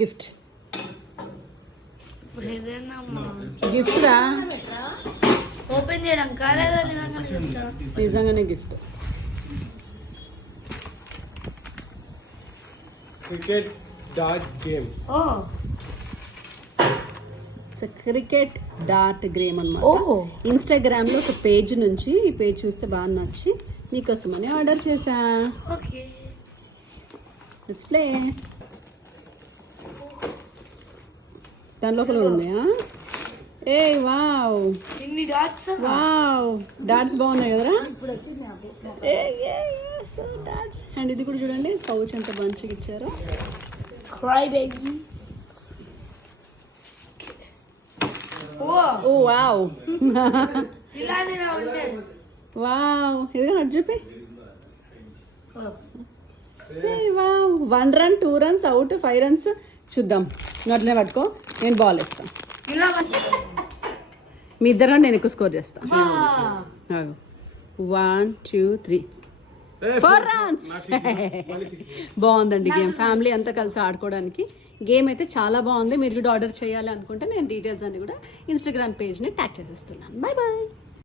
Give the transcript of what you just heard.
Gift gift రా open చేయడం కాలేదా నిజంగానే గిఫ్ట్. Cricket dot game. ఓ క్రికెట్ డాట్ గేమ్ అనమాట. ఇన్స్టాగ్రామ్ లో ఒక పేజ్ నుంచి ఈ పేజ్ చూస్తే బాగా నచ్చి నీకోసమని ఆర్డర్ చేసా. Okay let's play. దానిలో కూడా ఉన్నాయా? ఏ వావ్ ఇన్ని డాట్స్ వావ్ డాట్స్ బాగున్నాయి కదరా. ఇప్పుడు వచ్చింది డాట్స్. అండ్ ఇది కూడా చూడండి పౌచ్ ఎంత మంచిగా ఇచ్చారో. Cry baby. ఓ వావ్ ఇలానే ఉంటే వావ్ ఇది అటు చెప్పి. Wow 1 run 2 runs out 5 runs. చూద్దాం. అట్లనే పట్టుకో, నేను బాల్ వేస్తాను. ఇలా మీ ఇద్దరు నేను ఎక్కువ స్కోర్ చేస్తాను. 1 2 3 4 runs. బాగుందండి గేమ్. ఫ్యామిలీ అంతా కలిసి ఆడుకోవడానికి గేమ్ అయితే చాలా బాగుంది. మీరు కూడా ఆర్డర్ చేయాలి అనుకుంటే నేను డీటెయిల్స్ అన్ని కూడా ఇన్స్టాగ్రామ్ పేజ్ని ట్యాగ్ చేసేస్తున్నాను. Bye bye.